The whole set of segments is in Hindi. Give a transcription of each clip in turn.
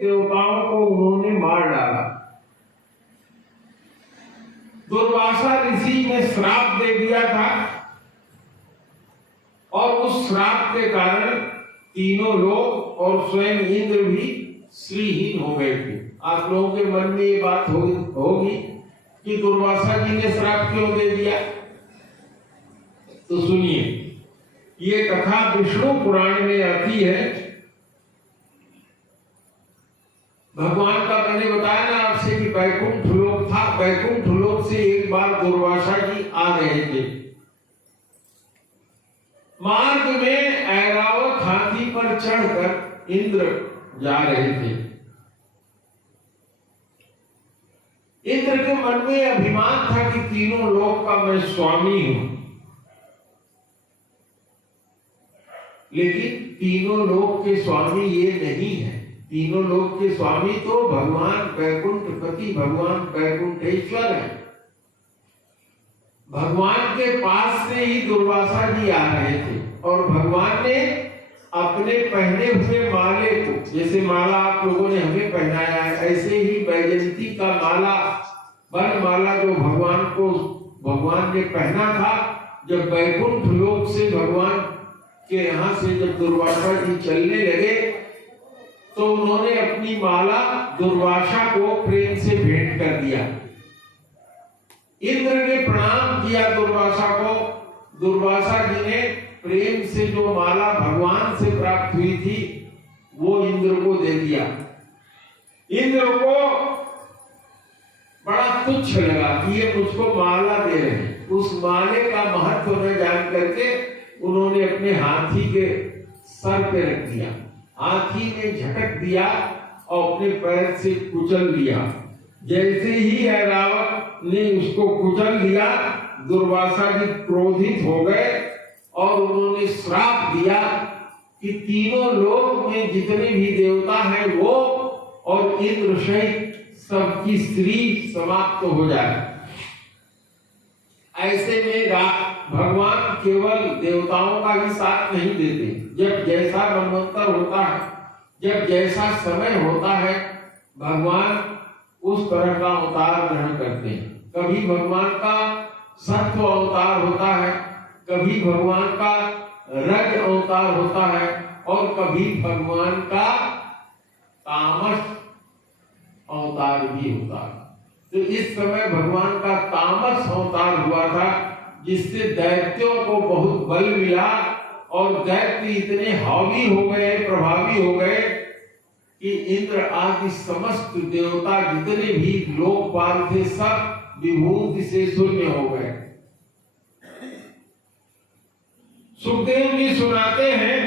देवताओं को उन्होंने मार डाला। दुर्वासा ऋषि ने श्राप दे दिया था और उस श्राप के कारण तीनों लोग और स्वयं इंद्र भी श्रीहीन हो गए थे। आप लोगों के मन में ये बात होगी कि दुर्वासा जी ने श्राप क्यों दे दिया। तो सुनिए, ये कथा विष्णु पुराण में आती है। भगवान का मैंने बताया ना आपसे कि वैकुंठ लोक था। वैकुंठ लोक से एक बार दुर्वासा जी आ रहे थे। मार्ग में ऐरावत हाथी पर चढ़कर इंद्र जा रहे थे। इंद्र के मन में अभिमान था कि तीनों लोक का मैं स्वामी हूं, लेकिन तीनों लोक के स्वामी ये नहीं है। तीनों लोक के स्वामी तो भगवान वैकुंठपति, भगवान वैकुंठेश्वर है। भगवान के पास से ही दुर्वासा जी आ रहे थे और भगवान ने अपने पहने हुए माले को, जैसे माला आप लोगों ने हमें पहनाया है, ऐसे ही वैजयंती का माला, वन माला जो भगवान ने पहना था। जब वैकुंठ लोक से भगवान के यहाँ से जब दुर्वासा जी चलने लगे तो उन्होंने अपनी माला दुर्वासा को प्रेम से भेंट कर दिया। इंद्र ने प्रणाम किया दुर्वासा को। दुर्वासा जी ने प्रेम से जो माला भगवान से प्राप्त हुई थी वो इंद्र को दे दिया। इंद्र को बड़ा तुच्छ लगा कि ये मुझको माला दे रहे हैं। उस माले का महत्व न जान करके उन्होंने अपने हाथी के सर पे रख दिया। हाथी ने झटक दिया और अपने पैर से कुचल दिया। जैसे ही ऐरावत ने उसको कुचल दिया, दुर्वासा जी क्रोधित हो गए और उन्होंने श्राप दिया कि तीनों लोक में जितने भी देवता हैं वो और इंद्र सहित सबकी स्त्री समाप्त हो जाए। ऐसे में भगवान केवल देवताओं का ही साथ नहीं देते। जब जैसा मनवंतर होता है, जब जैसा समय होता है, भगवान उस तरह का अवतार ग्रहण करते हैं। कभी भगवान का सत्व अवतार होता है, कभी भगवान का रज अवतार होता है और कभी भगवान का तामस अवतार भी होता है। तो इस समय भगवान का तामस अवतार हुआ था, जिससे दैत्यों को बहुत बल मिला और दैत्य इतने हावी हो गए, प्रभावी हो गए कि इंद्र आदि समस्त देवता जितने भी लोकपाल थे सब विभूति से शून्य हो गए। सुखदेव जी सुनाते हैं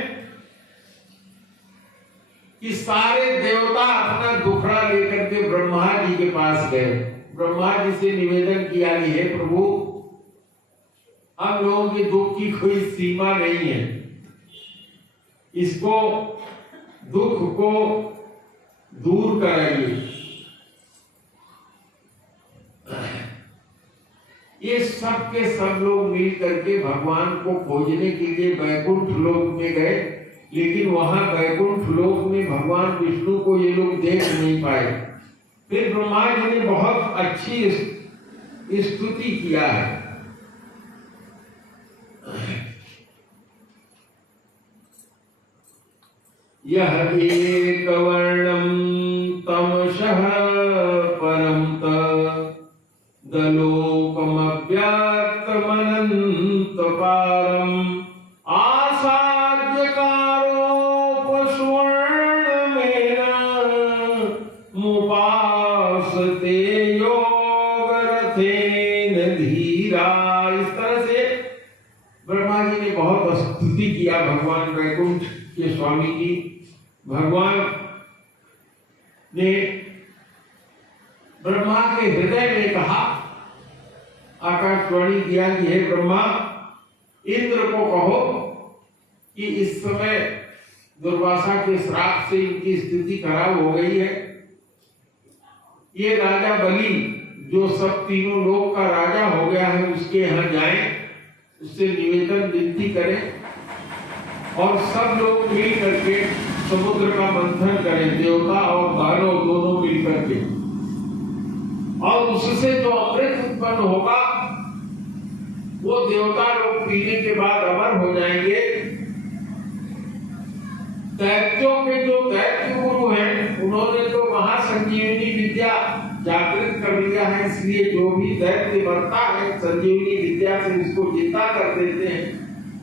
कि सारे देवता अपना दुखड़ा लेकर के ब्रह्मा जी के पास गए। ब्रह्मा जी से निवेदन किया कि हे प्रभु, हम लोगों के दुख की कोई सीमा नहीं है, इसको दुख को दूर कराइए। ये सब के सब लोग मिल करके भगवान को खोजने के लिए वैकुंठ लोक में गए, लेकिन वहां वैकुंठ लोक में भगवान विष्णु को ये लोग देख नहीं पाए। फिर ब्रह्मा जी ने बहुत अच्छी स्तुति किया है। यह एक वर्णम तमसः परम दलोकमव्याक्तमनंत पारम आसाद्य कारोपस्वर्णमेन मुपासते योगरथेन धीरा। इस तरह से ब्रह्मा जी ने बहुत स्तुति किया भगवान वैकुंठ के स्वामी की। भगवान ने ब्रह्मा के हृदय में कहा, आकाशवाणी किया कि हे ब्रह्मा, इंद्र को कहो कि इस समय दुर्वासा के श्राप से इनकी स्थिति खराब हो गई है। ये राजा बलि जो सब तीनों लोक का राजा हो गया है, उसके यहाँ जाएं, उससे निवेदन विनती करें और सब लोग मिल करके समुद्र का मंथन करें, देवता और दानव दोनों मिलकर के, और उससे जो अमृत उत्पन्न होगा वो देवता लोग पीने के बाद अमर हो जाएंगे। दैत्यों के जो दैत्य गुरु हैं उन्होंने तो महासंजीवनी विद्या जागृत कर लिया है, इसलिए जो भी दैत्य मरता है संजीवनी विद्या से उसको जिंदा कर देते हैं।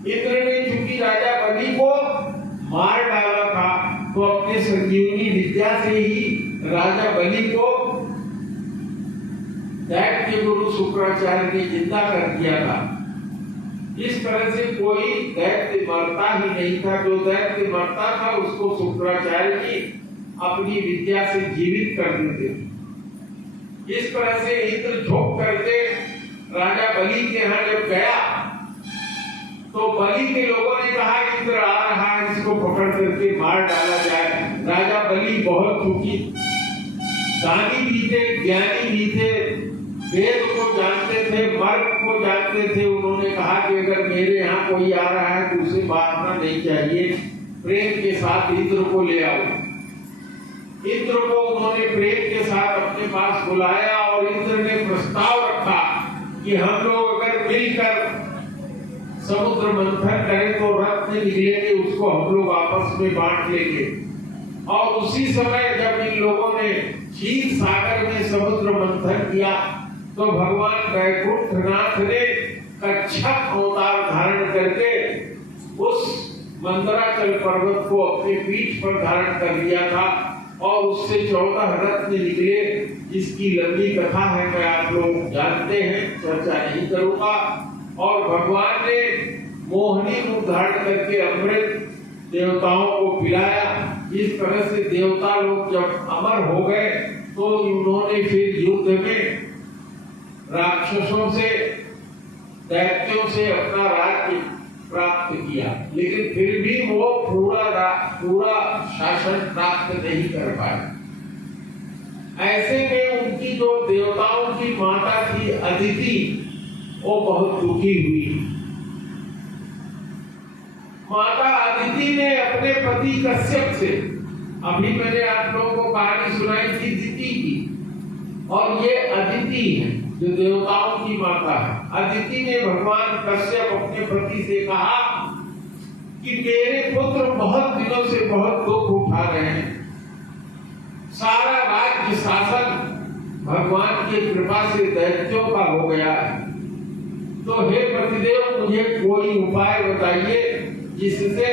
इंद्र ने चूंकि राजा बलि को मार डाला था तो अपने संजीवनी विद्या से ही राजा बलि को दैत्य गुरु शुक्राचार्य ने जिंदा कर दिया था। इस तरह से कोई दैत्य मरता ही नहीं था, जो दैत्य मरता था उसको शुक्राचार्य जी अपनी विद्या से जीवित कर देते थे। इस तरह से इंद्र झोंक करके राजा बलि के यहाँ जब गया तो बलि के लोगों ने कहा इंद्र आ रहा है, इसको पकड़ करके मार डाला जाए। राजा बलि बहुत चूंकि दानी भी थे, ज्ञानी भी थे, वेद को जानते थे, वर्ग को जानते थे, उन्होंने कहा कि अगर मेरे यहाँ कोई आ रहा है तो उसे मारना नहीं चाहिए, प्रेम के साथ इंद्र को ले आओ। इंद्र को उन्होंने प्रेम के साथ अपने पास बुलाया और इंद्र ने प्रस्ताव रखा कि हम लोग अगर मिलकर समुद्र मंथन करें तो रत्न निकलेंगे, उसको हम लोग आपस में बांट लेंगे। और उसी समय जब इन लोगों ने क्षीर सागर में समुद्र मंथन किया तो भगवान वैकुंठनाथ ने कच्छप अवतार धारण करके उस मंदराचल पर्वत को अपने पीठ पर धारण कर लिया था और उससे 14 रत्न निकले, जिसकी लंबी कथा है, मैं आप लोग जानते हैं, चर्चा नहीं करूंगा। और भगवान ने मोहिनी रूप धारण करके अमृत देवताओं को पिलाया। इस तरह से देवता लोग जब अमर हो गए तो उन्होंने फिर युद्ध में राक्षसों से, दैत्यों से अपना राज्य प्राप्त किया, लेकिन फिर भी वो पूरा शासन प्राप्त नहीं कर पाए। ऐसे में उनकी जो देवताओं की माता थी अदिति, वो बहुत दुखी हुई। माता अदिति ने अपने पति कश्यप से, अभी मैंने आप लोगों को कहानी सुनाई थी दिति की, और ये अदिति है जो देवताओं की माता है। अदिति ने भगवान कश्यप अपने पति से कहा कि मेरे पुत्र बहुत दिनों से बहुत दुख उठा रहे हैं, सारा राज्य शासन भगवान की कृपा से दैत्यों का हो गया है, तो हे पतिदेव मुझे कोई उपाय बताइए जिससे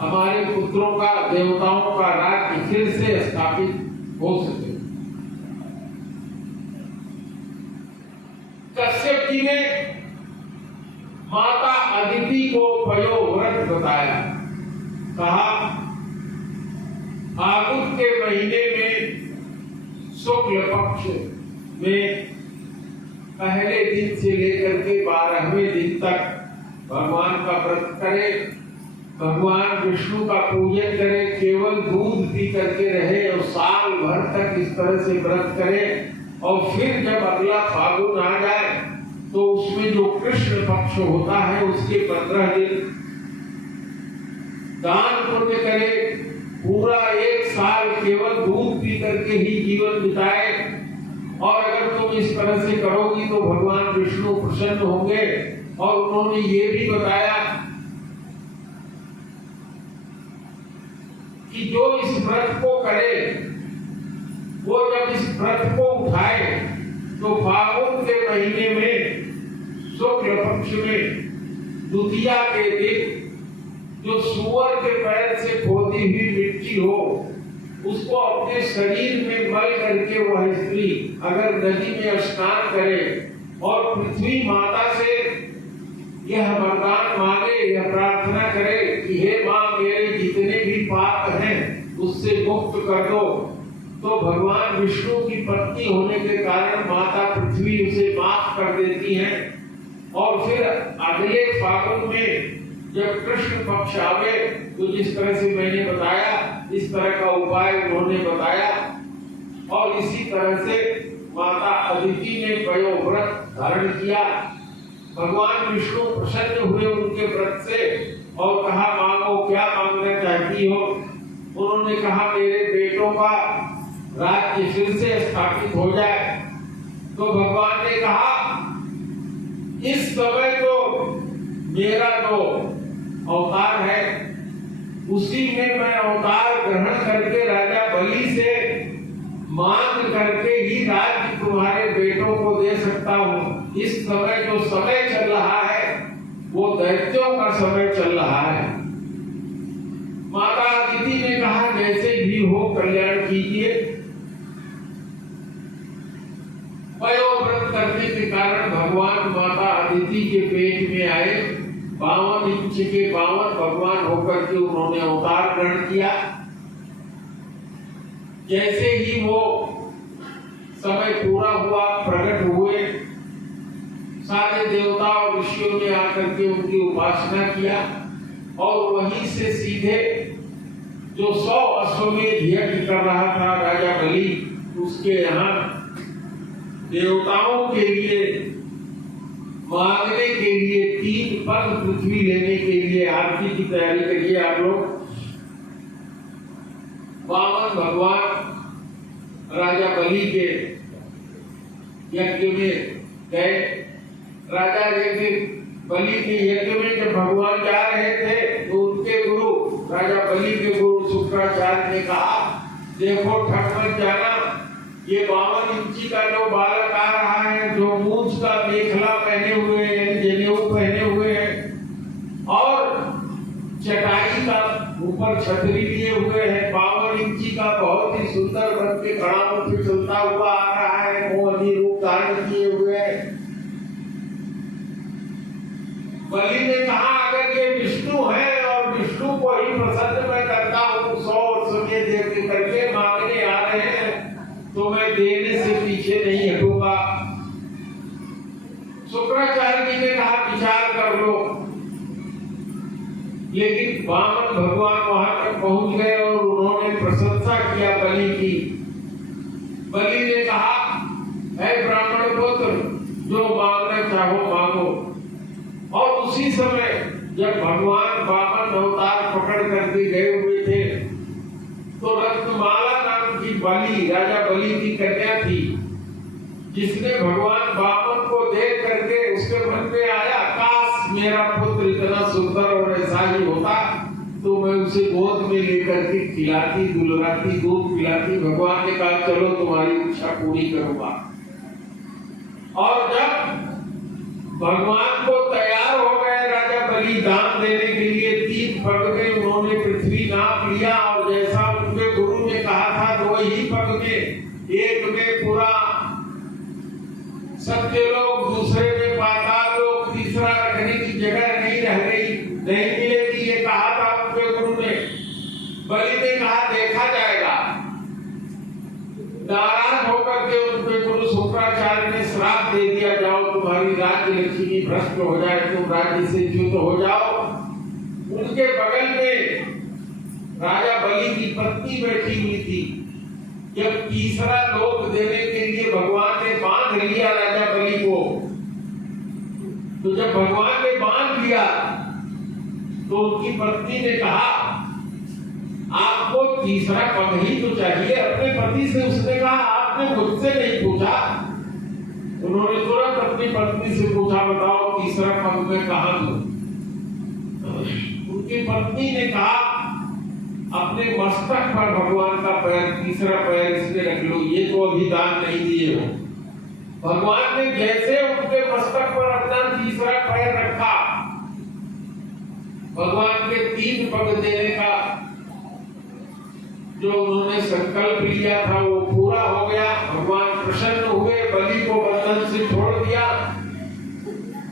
हमारे पुत्रों का, देवताओं का राज्य फिर से स्थापित हो सके। कश्यप जी ने माता अदिति को पयोव्रत बताया, कहा फागुन के महीने में शुक्ल पक्ष में पहले दिन से लेकर के 12वें दिन तक भगवान का व्रत करे, भगवान विष्णु का पूजन करे, केवल दूध पी करके रहे और साल भर तक इस तरह से व्रत करे। और फिर जब अगला फागुन आ जाए तो उसमें जो कृष्ण पक्ष होता है उसके 15 दिन दान पुण्य करे, पूरा 1 साल केवल दूध पी करके ही जीवन बिताए। और अगर तुम इस तरह से करोगी तो भगवान विष्णु प्रसन्न होंगे। और उन्होंने ये भी बताया कि जो इस व्रत को करे वो जब इस व्रत को उठाए तो फागुन के महीने में शुक्ल पक्ष में द्वितीया के दिन जो सुअर के पैर से खोदी हुई मिट्टी हो उसको अपने शरीर में मल करके वह स्त्री अगर नदी में स्नान करे और पृथ्वी माता से यह वरदान मांगे, यह प्रार्थना करे कि हे माँ मेरे जितने भी पाप हैं उससे मुक्त कर दो, तो भगवान विष्णु की पत्नी होने के कारण माता पृथ्वी उसे माफ कर देती हैं। और फिर अगले फागुन में जब कृष्ण पक्ष आवे तो जिस तरह से मैंने बताया इस तरह का उपाय उन्होंने बताया। और इसी तरह से माता अदिति ने पयोव्रत धारण किया। भगवान विष्णु प्रसन्न हुए उनके व्रत से और कहा मांगो क्या मांगना चाहती हो। उन्होंने कहा मेरे बेटों का राज्य फिर से स्थापित हो जाए। तो भगवान ने कहा इस समय तो मेरा जो अवतार है उसी में मैं अवतार ग्रहण करके राजा बलि से मांग करके ही राज्य तुम्हारे बेटों को दे सकता हूँ। इस समय जो समय चल रहा है वो दैत्यों का समय चल रहा है। माता अदिति ने कहा जैसे भी हो कल्याण कीजिए। वयोव्रत करने के कारण भगवान माता अदिति के पेट में आए। 52 इंच के 52 भगवान होकर के उन्होंने अवतार ग्रहण किया। जैसे ही वो समय पूरा हुआ प्रकट हुए, सारे देवता और ऋषियों ने आकर के उनकी उपासना किया और वहीं से सीधे जो 100 अश्वमेध यज्ञ कर रहा था राजा बलि, उसके यहाँ देवताओं के लिए मांगने के लिए 3 पग पृथ्वी लेने के लिए आरती की तैयारी करिए आप लोग। वामन भगवान राजा बलि के यज्ञ में गए। राजा बलि के यज्ञ में जब भगवान जा रहे थे तो उनके गुरु राजा बलि के गुरु शुक्राचार्य ने कहा देखो ठग मत जाना, ये 52 इंची का जो बालक आ रहा है जो मूंछ का मेखला पहने हुए है, जनेऊ पहने हुए है और चटाई का ऊपर छतरी लिए हुए है, 52 इंची का बहुत ही सुंदर बन के खड़ा होकर चलता हुआ आ रहा है, मोहनी रूप धारण किए हुए है। बलि ने कहा अगर ये विष्णु है और विष्णु को ही प्रसन्न मैं करता हूँ, 100 समय देव करके मांगने आ रहे हैं तो मैं देने से पीछे नहीं हटूंगा। शुक्राचार्य जी ने कहा विचार कर लो। लेकिन वामन भगवान वहां तक पहुंच गए और उन्होंने प्रशंसा किया बलि की। बलि ने कहा हे ब्राह्मण पुत्र, जो मांगना चाहो मांगो। और उसी समय जब भगवान वामन अवतार पकड़ करके गए हुए थे तो रत्नमाला नाम की बलि राजा बलि की कन्या थी, जिसने भगवान वामन को देख करके उसके मन में आया काश मेरा पुत्र इतना सुंदर और ऐसा ही होता तो मैं उसे गोद में लेकर के खिलाती दुलराती दूध पिलाती। भगवान ने कहा चलो तुम्हारी इच्छा पूरी करूंगा। और जब भगवान को तैयार हो गए राजा बलि दान देने के लिए, 3 पग में उन्होंने पृथ्वी नाप लिया और जैसा उनके गुरु ने कहा था तो वही पग में एक में पूरा सत्यलोक, दूसरे में पाताल लोक, तीसरा रखने की जगह नहीं रह गई, नहीं मिलेगी, ये कहा था उनके गुरु ने। बलि ने कहा देखा जाएगा। नाराज होकर के उनके गुरु शुक्राचार्य ने श्राप दे दिया जाओ तुम्हारी राज्य लक्ष्मी भ्रष्ट हो जाए, तुम राज्य से च्युत हो जाओ। उनके बगल में राजा बलि की पत्नी बैठी हुई थी। जब तीसरा लोक देने के लिए भगवान ने बांध लिया राजा बलि को, तो जब भगवान ने बांध लिया तो उनकी पत्नी ने कहा आपको तीसरा पग ही तो चाहिए अपने पति से। उसने कहा आपने मुझसे नहीं पूछा। उन्होंने तुरंत अपनी पत्नी से पूछा बताओ तीसरा पग मैं कहां दूं। उनकी पत्नी ने कहा अपने मस्तक पर भगवान का पैर, तीसरा पैर इसमें रख लो, ये तो अभी दान नहीं दिए हो। भगवान ने जैसे उनके मस्तक पर अपना तीसरा पैर रखा, भगवान के 3 पग देने का जो उन्होंने संकल्प लिया था वो पूरा हो गया। भगवान प्रसन्न हुए, बलि को बंधन से छोड़ दिया।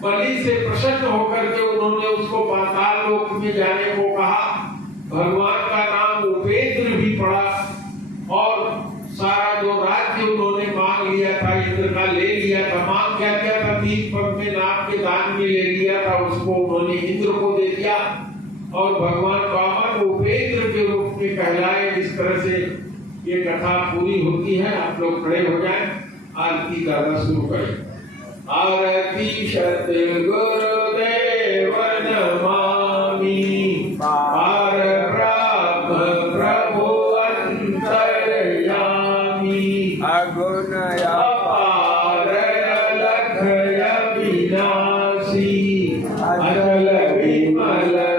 बलि से प्रसन्न होकर के उन्होंने उसको पाताल लोक में जाने को कहा। भगवान का नाम उपेंद्र भी पड़ा और सारा जो राज्य उन्होंने मांग लिया था इंद्र का ले लिया था। मांग क्या किया था, 3 पग में नाम के दान में ले लिया था, उसको उन्होंने इंद्र को दे दिया और भगवान वामन उपेंद्र के रूप में कहलाए। इस तरह से ये कथा पूरी होती है। आप लोग खड़े हो जाएं, आरती गाना शुरू करें। आरती सत्य गुरुदेव नमामि, पार ब्रह्म प्रभु गुण अपार अलख अविनाशी अचल विमल